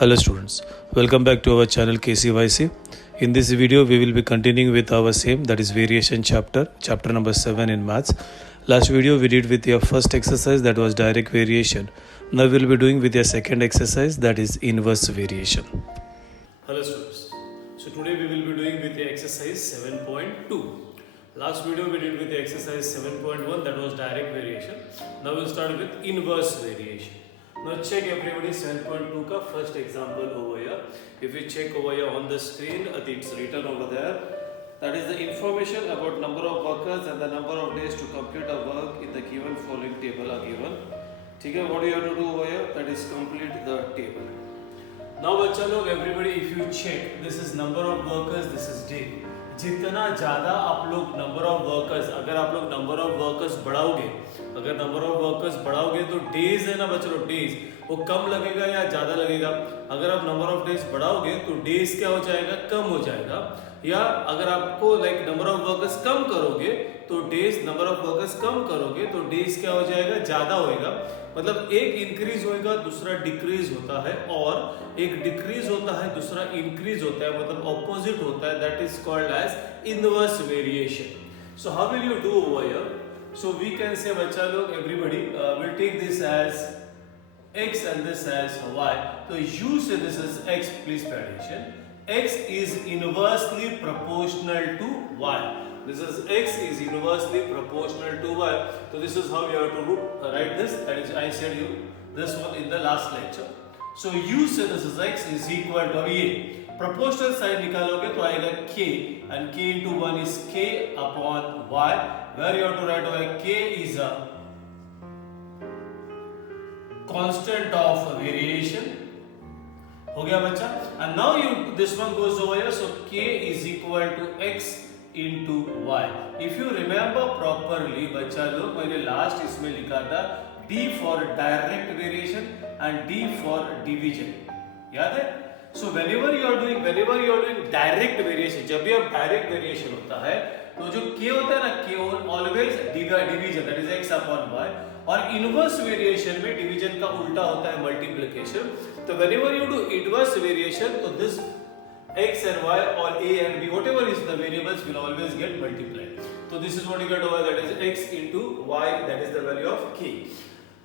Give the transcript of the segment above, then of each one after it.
Hello students, welcome back to our channel KCYC. In this video we will be continuing with our same, that is variation chapter number 7 in maths. Last video we did with your first exercise, that was direct variation. Now we will be doing with your second exercise, that is inverse variation. Hello students, so today we will be doing with the exercise 7.2. Last video we did with the exercise 7.1, that was direct variation. Now we will start with inverse variation. Now check everybody 7.2 ka first example over here. If you check over here on the screen, it's written over there. That is the information about number of workers and the number of days to complete a work in the given following table are given. Okay, what do you have to do over here? That is complete the table. Now बच्चा लोग everybody if you check, this is number of workers, this is day. जितना ज़्यादा आप लोग number of workers, अगर आप लोग number of workers बढ़ाओगे तो डेज है ना बच्चों, डेज वो कम लगेगा या ज़्यादा लगेगा. अगर आप नंबर ऑफ डेज बढ़ाओगे तो डेज क्या हो जाएगा, कम हो जाएगा. या अगर आपको नंबर ऑफ वर्कर्स कम करोगे तो डेज, नंबर ऑफ वर्कर्स कम करोगे तो डेज क्या हो जाएगा, ज़्यादा होएगा. मतलब एक इंक्रीज होएगा दूसरा डिक्रीज होता है, और एक डिक्रीज होता है दूसरा इंक्रीज होता है, मतलब ऑपोजिट होता है. That is called as inverse variation. So how will you do over here? So we can say बच्चा लोग everybody will take this as x and this as y. So you say this is x, please pay attention. X is inversely proportional to y. This is x is inversely proportional to y. So this is how you have to write this. That is, I said you this one in the last lecture. So you say this is x is equal to, ये proportional side निकालोगे तो आएगा k, and k into 1 is k upon y, where you have to write over k is a constant of variation. हो गया बच्चा. And now you this one goes over here, so k is equal to x into y. If you remember properly बच्चा लोग, मैंने last इसमें लिखा था d for direct variation and d for division, याद है? So whenever you are doing direct variation, जब भी आप direct variation होता है तो जो k होता है ना, k always division, that is x upon y. और इनवर्स वेरिएशन में डिवीजन का उल्टा होता है मल्टीप्लिकेशन. तो whenever you do inverse variation, तो this x and y or a and b, whatever is the variables, will always get multiplied. So this is what you get over, that is x into y, that is the value of k.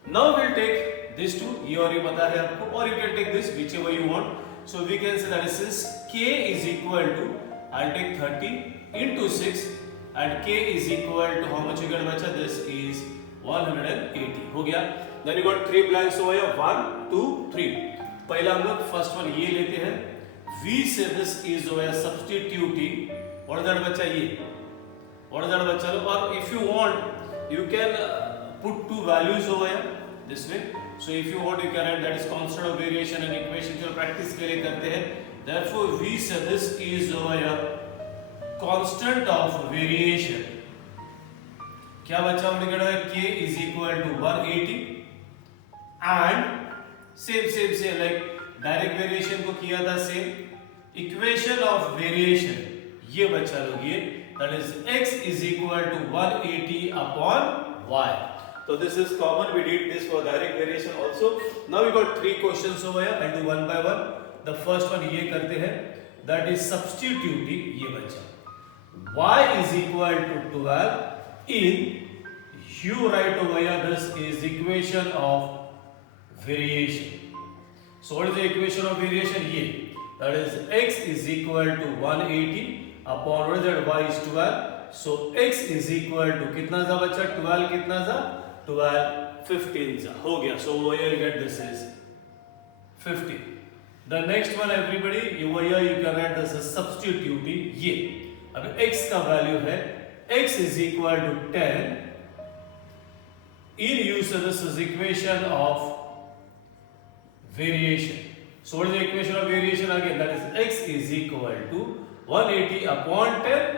Now we'll take this two, ये और ये पता है आपको, or you can take this whichever you want. So we can say that is since k is equal to, I'll take 30 into 6 and k is equal to how much you get बच्चा, this is 180. हो गया. Then you got 3 blanks over here, 1 2 3. पहला हम लोग first one ये लेते हैं. We say this is over here substituting, what is that बच्चा, ये what is that बच्चा लोग. और if you want you can put two values over here this way. So if you want you can write that is constant of variation and equation जो practice के लिए करते हैं. Therefore we say this is over here constant of variation. क्या बच्चा हमने है, k is equal to 180 and same like direct variation को किया था सेम. इक्वेशन ऑफ वेरिएशन ये बच्चा लोग ये, that is x is equal to 180 upon y. So this is common, we did this for direct variation also. Now we got 3 questions over here. I'll do one by one. The first one ये करते हैं, that is substituting ये बच्चा y is equal to 12 in, you write over here this is equation of variation. So what is the equation of variation? ये, that is x is equal to 180 upon what is that, y is 12. So x is equal to कितना था बच्चा, 12 कितना था, 12 15 था. हो गया. So over here you get this is 15. The next one everybody, over here you can write this is substituting ये. अब x का वैल्यू है, x is equal to 10 in use this is equation of variation. So what is the equation of variation again? That is x is equal to 180 upon 10.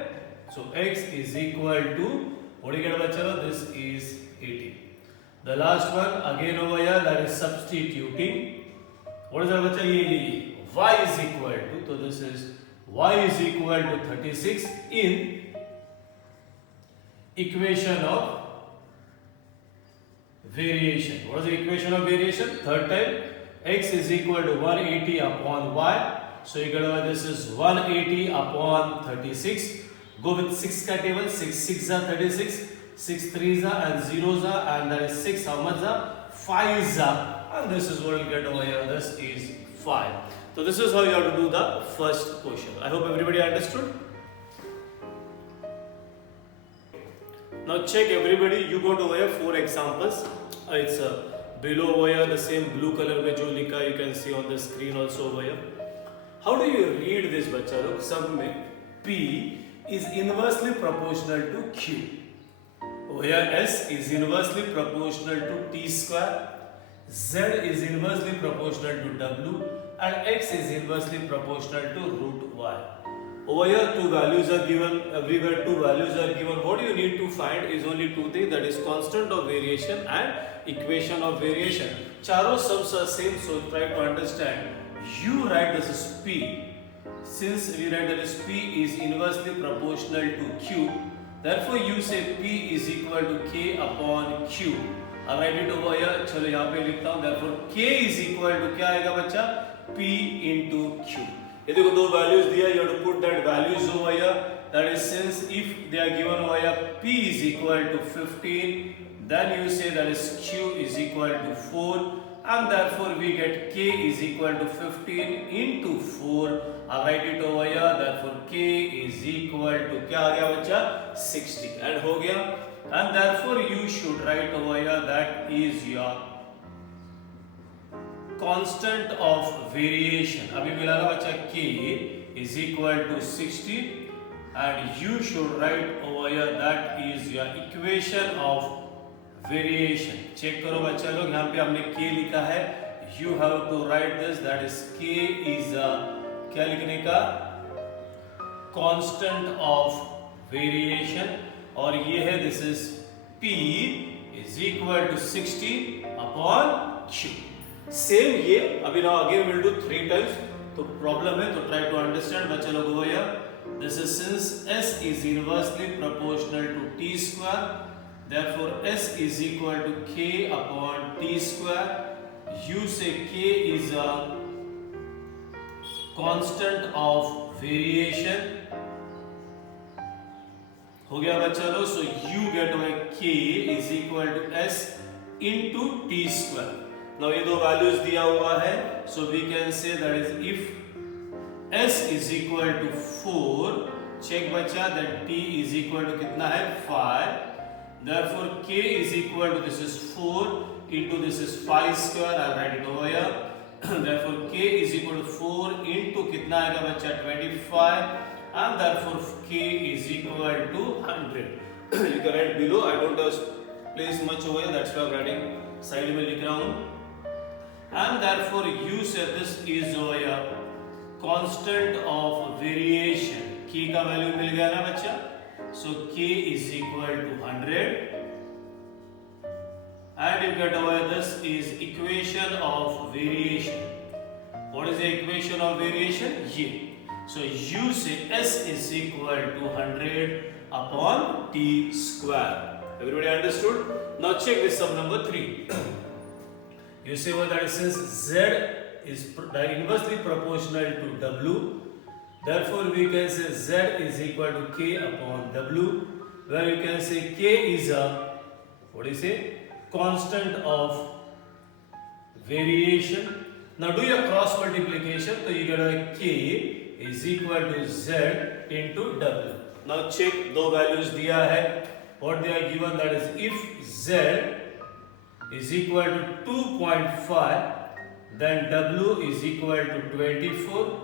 So x is equal to, what do you get bachcha? This is 80. The last one again over here, that is substituting. What is that bachcha? ये y is equal to, so this is y is equal to 36 in equation of variation. What is the equation of variation? Third time, x is equal to 180 upon y. So you get this is 180 upon 36. Go with 6 ka table. 6 6 are 36. 6 3s are and 0s are, and that is 6. How much are? 5s are. And this is what you get over here. This is 5. So this is how you have to do the first question. I hope everybody understood. Now check everybody. You got over here 4 examples. It's below over here the same blue color में जो लिखा you can see on the screen also over here. How do you read this बच्चा लोग? सब में P is inversely proportional to Q. Over here S is inversely proportional to T square. Z is inversely proportional to W, and X is inversely proportional to root Y. Over here 2 values are given, everywhere 2 values are given. What you need to find is only 2 things, that is constant of variation and equation of variation. चारों sums are same, so try to understand. You write this is P. Since we write that is P is inversely proportional to Q, therefore you say P is equal to K upon Q. I'll write it over here. चलो यहाँ पे लिखता हूँ. Therefore K is equal to क्या आएगा बच्चा? P into Q. ये देखो 2 values दिया. You have to put that values over here. That is, since if they are given over here, P is equal to 15, then you say that is Q is equal to 4, and therefore we get K is equal to 15 into 4. I'll write it over here. Therefore K is equal to क्या आ गया बच्चा? 60. And हो गया. And therefore you should write over here that is your constant of variation. अभी मिला ना बच्चा K is equal to 60, and you should write over here that is your equation of variation. Check करो बच्चा लोग, यहाँ पे हमने K लिखा है. You have to write this, that is K is a क्या लिखने का? Constant of variation. और ये है this is P is equal to 60 upon Q. Same ये अभी now again we'll do 3 times. तो प्रॉब्लम है, तो try to understand बच्चा लोग over here. This is since S is inversely proportional to T square, therefore S is equal to K upon T square. You say K is a constant of variation. हो गया बच्चा लोग. So you get over K is equal to S into T square. Now ये 2 values दिया हुआ है. So we can say that is if S is equal to 4, check बच्चा that T is equal to कितना है? 5. Therefore K is equal to this is 4 into this is 5 square. I'll write it over here. Therefore K is equal to 4 into कितना आएगा बच्चा? 25. And therefore K is equal to 100. You can write below. I don't place much over here. That's why I'm writing side में लिख रहा हूँ. And therefore you say this is over here constant of variation. K का value मिल गया ना बच्चा? So K is equal to 100. And you get over here, this is equation of variation. What is the equation of variation? ये. So you say S is equal to 100 upon T square. Everybody understood? Now check this sum number 3. You say well that is since Z is inversely proportional to W, therefore we can say Z is equal to K upon W, where you can say K is a what do you say? Constant of variation. Now do your cross multiplication, so you get a K is equal to Z into W. Now check 2 values दिया है. What they are given, that is if Z is equal to 2.5, then W is equal to 24,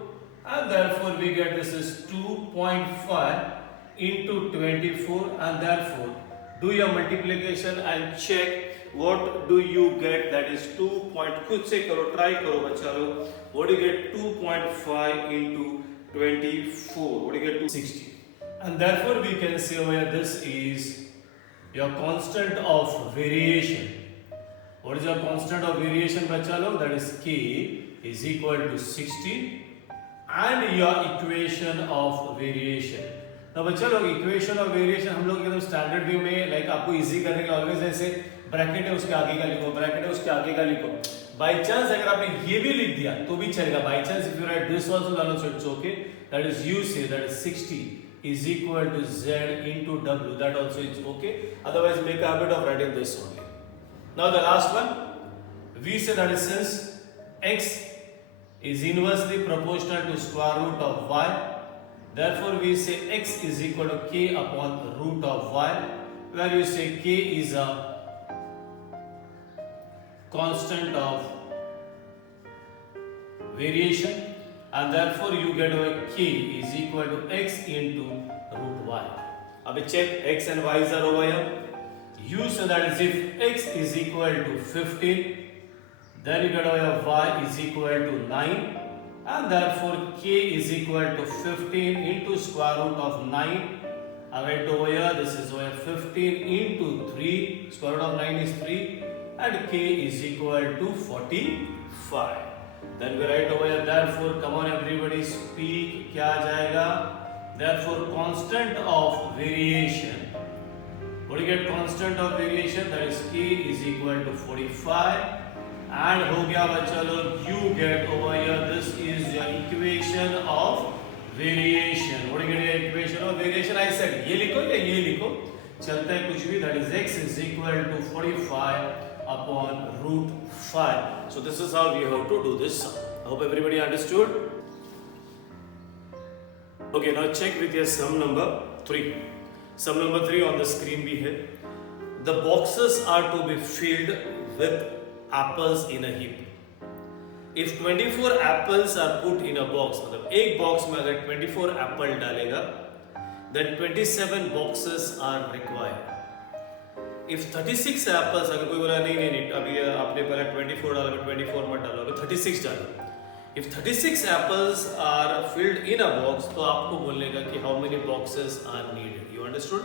and therefore we get this is 2.5 into 24, and therefore do your multiplication and check what do you get, that is 2. खुद से करो, try करो बच्चा लोग. What do you get? 2.5 into 24. What do you get? 60. And therefore we can say over here this is your constant of variation. What is your constant of variation बच्चा लोग? That is K is equal to 60, and your equation of variation. Now बच्चा लोग equation of variation हम लोग एकदम standard view में like आपको easy करने के always ऐसे ब्रैकेट है उसके आगे का लिखो, ब्रैकेट है उसके आगे का लिखो। बाई चांस अगर आपने ये भी लिख दिया तो भी चलेगा। By chance if you write this also डालो so it's okay. That is you say that is 60 is equal to z into w, that also is okay. Otherwise make a habit of writing this only. Now the last one, we say that is since x is inversely proportional to square root of y, therefore we say x is equal to k upon root of y, where you say k is a constant of variation, and therefore you get k is equal to x into root y. Abhi check x and y's are over here. You say that is if x is equal to 15, then you get over here y is equal to 9, and therefore k is equal to 15 into square root of 9. I write over here, this is over here 15 into 3, square root of 9 is 3, and k is equal to 45. Then we write over here, therefore, come on everybody, speak, क्या आ जाएगा? Therefore, constant of variation. What do you get? Constant of variation, that is k is equal to 45. And हो गया बच्चा लोग, you get over here, this is your equation of variation. What do you get your equation of variation? I said, ये लिखो या ये लिखो, चलता है कुछ भी, that is x is equal to 45 upon root 5. So this is how we have to do this sum. I hope everybody understood. Okay, now check with your sum number 3. Sum number 3 on the screen bhi hai. The boxes are to be filled with apples in a heap. If 24 apples are put in a box, मतलब एक box में अगर 24 apple डालेगा, then 27 boxes are required. If 36 apples, अगर कोई बोला नहीं अभी आपने पहले 24 डाला, 24 मत डालो, अभी 36 डालो. If 36 apples are filled in a box, तो आपको बोलेगा कि how many boxes are needed. You understood?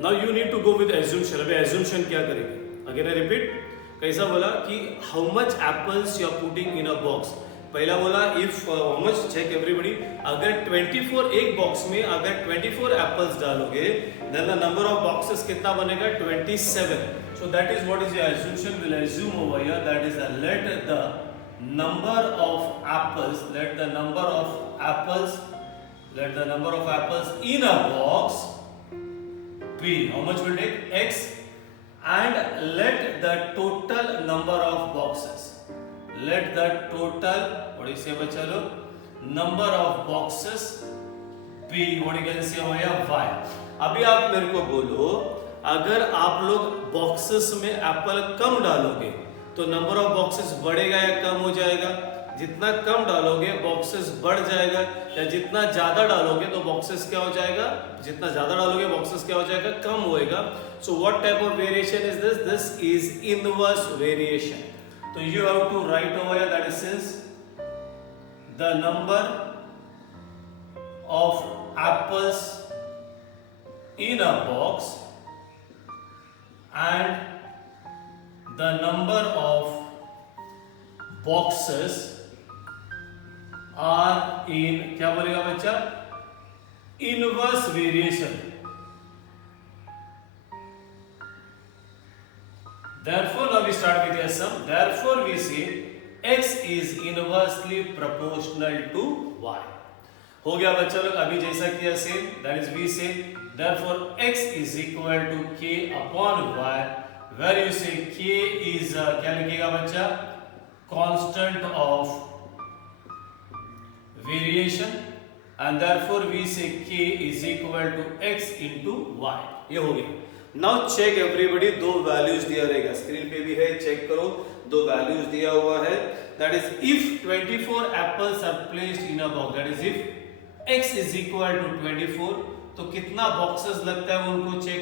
Now you need to go with assumption. अभी assumption क्या करेंगे? Again I repeat. कैसा बोला कि how much apples you are putting in a box. पहला बोला if how much, check everybody, अगर 24 एक बॉक्स में अगर 24 एप्पल्स डालोगे then the number of boxes कितना बनेगा 27. So that is what is your assumption. We'll assume over here that is let the number of apples in a box be how much will take x, and let the total number of boxes, let the total, what do you say बच्चा लोग, number of boxes be, what you can say over here y. अभी आप मेरे को बोलो अगर आप लोग बॉक्सेस में एप्पल कम डालोगे तो नंबर ऑफ बॉक्सेस बढ़ेगा या कम हो जाएगा? जितना कम डालोगे बॉक्सेस बढ़ जाएगा, या जितना ज्यादा डालोगे तो बॉक्सेस क्या हो जाएगा? जितना ज्यादा डालोगे बॉक्सेस क्या हो जाएगा? कम होएगा. So what type of variation is this? This is inverse variation. So you have to write over here that is since the number of apples in a box and the number of boxes are in, क्या बोलेगा बच्चा? Inverse variation. Therefore, now we start with a sum. Therefore, we say x is inversely proportional to y. हो गया बच्चा लोग, अभी जैसा किया same, that is we say therefore x is equal to k upon y, where you say k is क्या लिखेगा बच्चा? Constant of variation, and therefore we say k is equal to x into y. ये हो गया. Now check everybody, दो values दिया रहेगा, screen पे भी है, चेक करो, दो वैल्यूज दिया हुआ है. That is if 24 apples are placed in a box, that is if x is equal to 24, तो कितना बॉक्सेस लगता है उनको चेक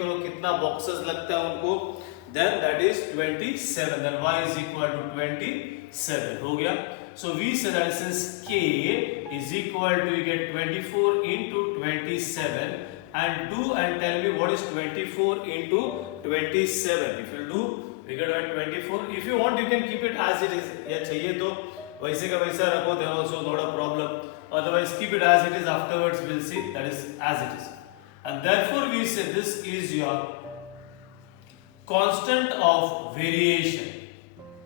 करो कितना बॉक्सेस लगता है उनको. Then that is 27, then y is equal to 27. हो गया. So we say that since k is equal to, you get 24 into 27, and do and tell me what is 24 into 27. If you do, we get 24. If you want, you can keep it as it is. या चाहिए तो वैसे का वैसा रखो, then also not a problem. Otherwise, keep it as it is. Afterwards, we'll see that is as it is. And therefore, we say this is your constant of variation,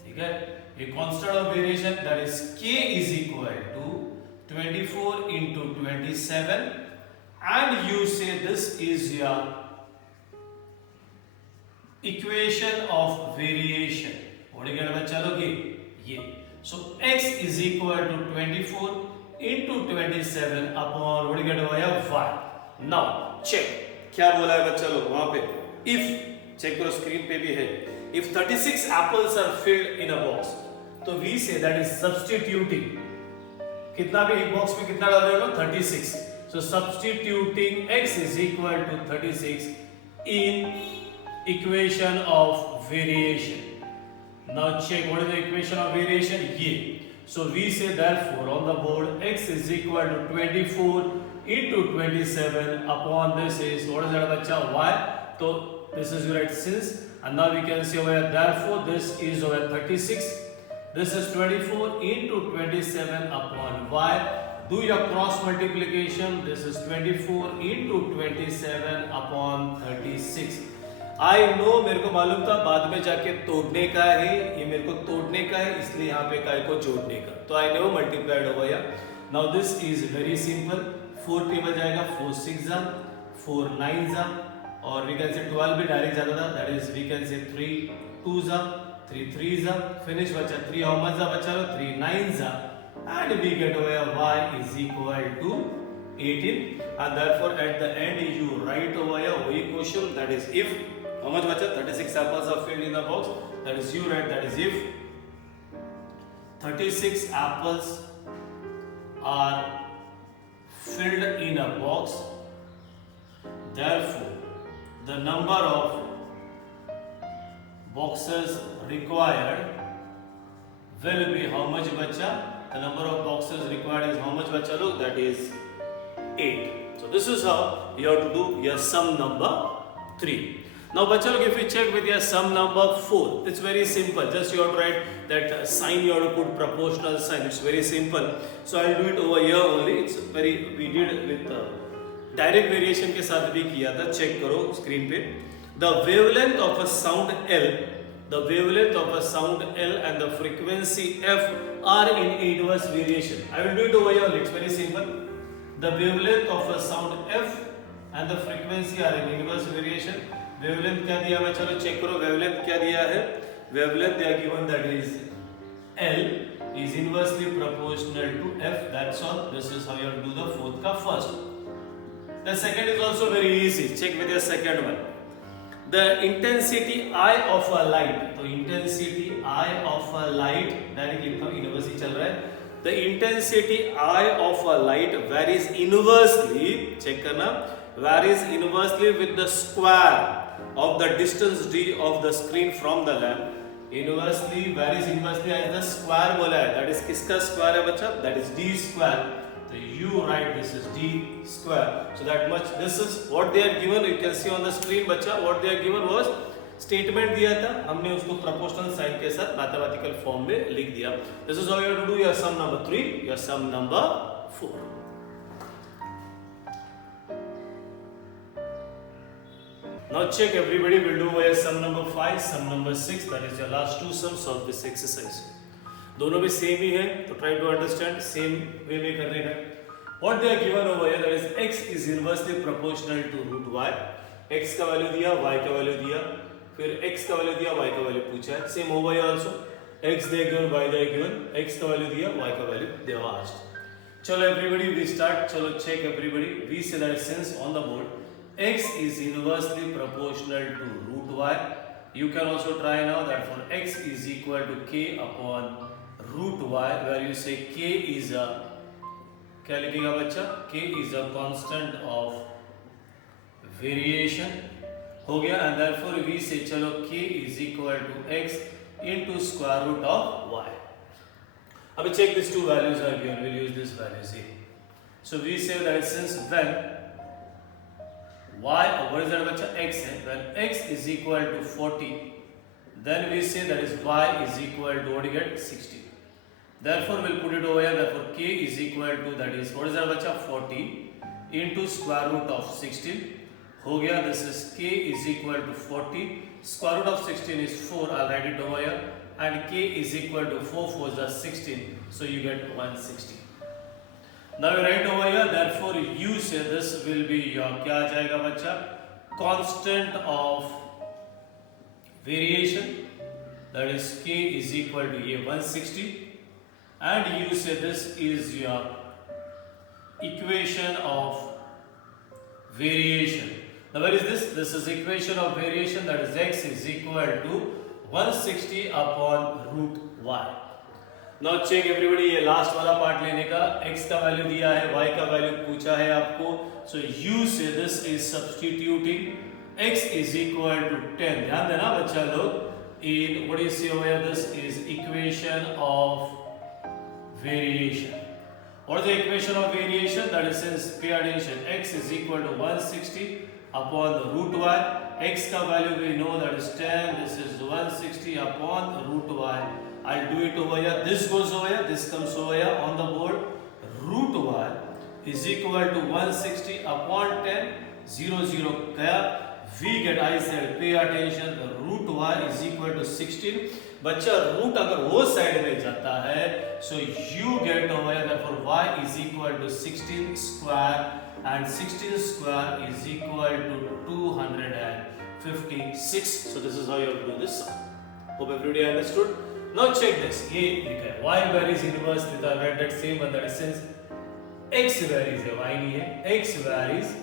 ठीक है, ये constant of variation that is k is equal to 24 into 27 and you say this is your equation of variation. What do you get बच्चा लोग ये so x is equal to 24 into 27 upon what do you get over here y. Now check क्या बोला है बच्चा लोग वहां पे, if चेक करो स्क्रीन पे भी है, if 36 apples are filled in a box तो we say that is substituting, कितना भी एक बॉक्स में कितना डाल रहे हो 36, so substituting x is equal to 36 in equation of variation. Now check what is the equation of variation ये, so we say therefore on the board x is equal to 24 into 27 upon this is what is that बच्चा y, so this is right since and now we can say over here therefore this is over 36, this is 24 into 27 upon y, do your cross multiplication, this is 24 into 27 upon 36. I know मेरे को मालूम था बाद में जाके तोड़ने का है, ये मेरे को तोड़ने का है इसलिए यहाँ पे काय को जोड़ने का, तो I know multiplied over here. Now this is very simple, 4 table जाएगा 4 6 जा 4 9 जा और we can say 12 भी डायरेक्ट जाता था, that is we can say 3 2 जा 3 3 जा finish बचा 3 how much जा बचा लो 3 9 जा and we get over here y is equal to 18 and therefore at the end you write over here वही question that is if how much बचा 36 apples are filled in the box, that is you write that is if 36 apples are filled in a box therefore the number of boxes required will be how much बच्चा, the number of boxes required is how much बच्चा लोग, that is 8. So this is how you have to do your sum number 3. Now बच्चा लोग if you check with your sum number 4, it's very simple, just you have to write that sign, you have to put proportional sign, it's very simple. So I'll do it over here only, it's very, we did with direct variation के साथ भी किया था, check करो screen पे. The wavelength of a sound L, the wavelength of a sound L and the frequency F are in inverse variation. I will do it over here only, it's very simple. The wavelength of a sound F and the frequency are in inverse variation. Wavelength क्या दिया है चलो check करो, wavelength क्या दिया है, wavelength they are given that is L is inversely proportional to F, that's all. This is how you have to do the fourth का first. The second is also very easy, check with your second one. The intensity I of a light, तो intensity I of a light direct लिखता हूँ, inverse ही चल रहा है. The intensity I of a light varies inversely, check करना, varies inversely with the square of the distance d of the screen from the lamp. Inversely varies inversely as the square बोला है, that is किसका square है बच्चा, that is d square. So you write this is d square. So that much, this is what they are given, you can see on the screen बच्चा, what they are given was statement दिया था, हमने उसको proportional sign के साथ mathematical form में लिख दिया. This is how you have to do your sum number 3, your sum number 4. Now check, everybody will do your sum number 5, sum number 6, that is your last two sums of this exercise. दोनों भी same ही है, तो try to understand same way में करने का. What they are given over here, that is x is inversely proportional to root y. x का value दिया, y का वैल्यू दिया, फिर x का वैल्यू दिया, y का वैल्यू पूछा है. Same over here also, x they are given, y they are given, x का वैल्यू दिया, y का वैल्यू they have asked. चलो everybody we start, चलो check everybody. We say that since on the board x is inversely proportional to root y, you can also try now that for x is equal to k upon root y, where you say k is a, क्या लिखेगा बच्चा, k is a constant of variation हो गया, and therefore we say चलो k is equal to x into square root of y. अभी check these two values are given, we'll use this values here. So we say that since when y, what is that बच्चा, x है, when x is equal to 40, then we say that is y is equal to what you get 60. Therefore we'll put it over here, therefore k is equal to, that is what is that बच्चा 40 into square root of 16 हो गया. This is k is equal to 40 Square root of 16 is 4. I'll write it over here. And k is equal to 4 4s are 16. So you get 160. Now you write over here. Therefore, you say this will be your क्या आ जाएगा बच्चा? Constant of variation. That is k is equal to ये 160. And you say this is your equation of variation. Now where is this? This is equation of variation, that is x is equal to 160 upon root y. Now check everybody, ये last वाला part लेने का, x का value दिया है, y का value पूछा है आपको. So you say this is substituting x is equal to 10. ध्यान देना बच्चा लोग. In what do you say over here? This is equation of variation. What is the equation of variation? That is, since pay attention, x is equal to 160 upon the root y. X का value we know, that is 10. This is 160 upon the root y. I'll do it over here. This goes over here. This comes over here on the board. Root y is equal to 160 upon 10. 0 0 गया. We get, I said, pay attention. The root y is equal to 16. बच्चा root अगर वो side में जाता है, so you get over here, therefore y is equal to 16 square, and 16 square is equal to 256. So this is how you have to do this sum. Hope everybody understood. Now check this. ये लिखा है y varies inversely. I read that same one, that is since x varies है, y नहीं है. X varies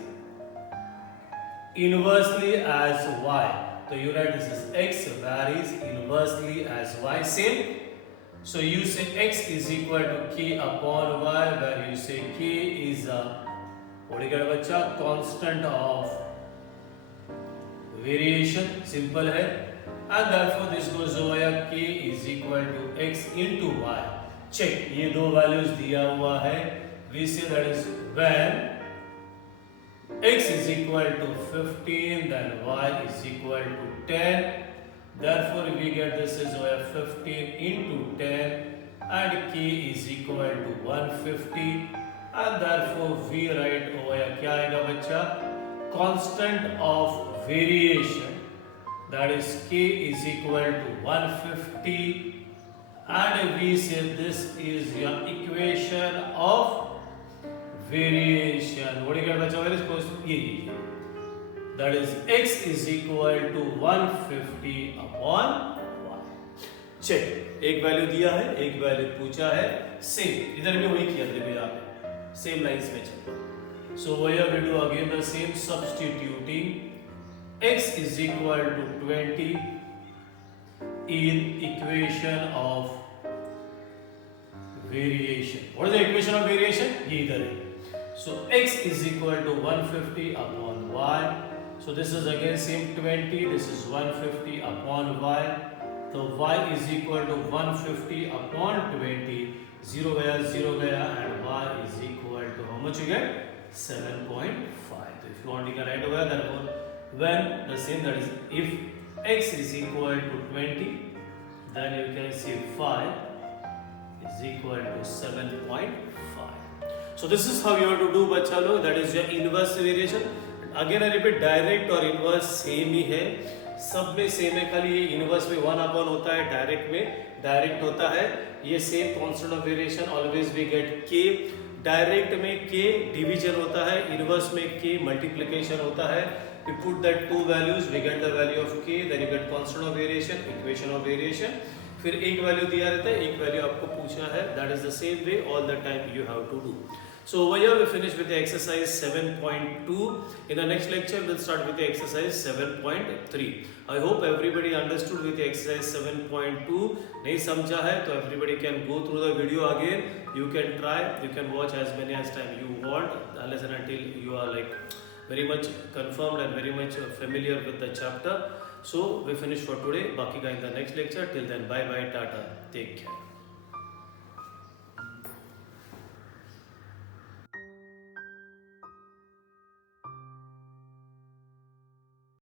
inversely as y. So you write this is x varies inversely as y. Same. So you say x is equal to k upon y, where you say k is a, what do you get बच्चा? Constant of variation. Simple है. And therefore this goes over here, k is equal to x into y. Check. ये दो values दिया हुआ है. We say that is when x is equal to 15, then y is equal to 10. Therefore we get this is 15 into 10, and k is equal to 150. And therefore we write over here क्या आएगा बच्चा? Constant of variation, that is k is equal to 150. And we say this is your equation of variation. What do you get बच्चा? Where is close to ये? That is x is equal to 150 upon y. Check. एक value दिया है, एक value पूछा है. Same इधर भी वही किया देखो यहाँ पे. सेम लाइंस में चल. So here we do again the same, substituting x is equal to 20 in equation of variation. What is the equation of variation? ये इधर है. So x is equal to 150 upon y. So this is again same 20. This is 150 upon y. So y is equal to 150 upon 20. 0 gaya, and y is equal to how much you get? 7.5. So if you want, you can write over therefore when the same, that is if x is equal to 20, then you can say 5 is equal to 7.5. So this is how you have to do बच्चा लोग. That is your inverse variation. Again I repeat, direct और inverse same ही है. सब में same है, खाली ये inverse में 1 होता है, डायरेक्ट में डायरेक्ट होता है. ये same constant of variation. Always we get k. Direct में के डिवीजन होता है, इनवर्स में के मल्टीप्लिकेशन होता है. We put that two values, we get the value of k, then you get constant of variation, equation of variation. फिर एक value दिया रहता है, एक वैल्यू आपको पूछना है. That is the same way all the time you have to do. So over here we finish with the exercise 7.2. In the next lecture we'll start with the exercise 7.3. I hope everybody understood with the exercise 7.2. नहीं समझा है तो everybody can go through the video again. You can try, you can watch as many as time you want, unless and until you are like very much confirmed and very much familiar with the chapter. So we finish for today. बाकी का in the next lecture. Till then, bye bye, tata, take care.